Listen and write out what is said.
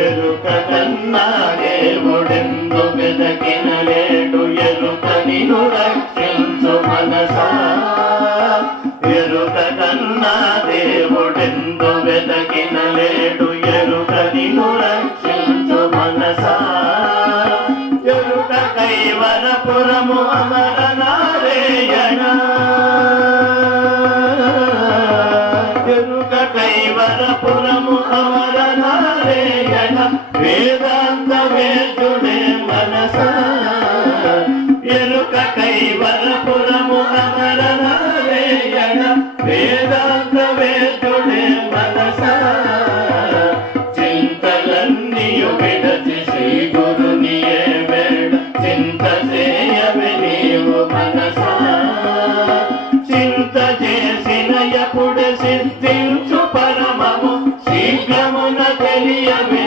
ఎరుక కన్నా దేవుడెందు వెదకిన లేడు ఎరుక నిన్ను రక్షించు మనసా ఎరుక కన్నా దేవుడెందు వెదకిన లేడు ఎరుక నిన్ను రక్షించు మనసా ఎరుక కైవరపురము అమర నారాయణ ఎరుక కైవరపురము అమర నారాయణ వేదాంత వేదుడే మనసా ఎరుక కైవరపురము అమర నారాయణ వేదాంత వేదుడే మనసా చింతలన్నీయు విడచి శ్రీ గురునియే వేడ చింత చేయవే నీవు మనసా చింత చేసిన ఎప్పుడు సిద్ధించు పరమము శీఘ్రమున తెలియవే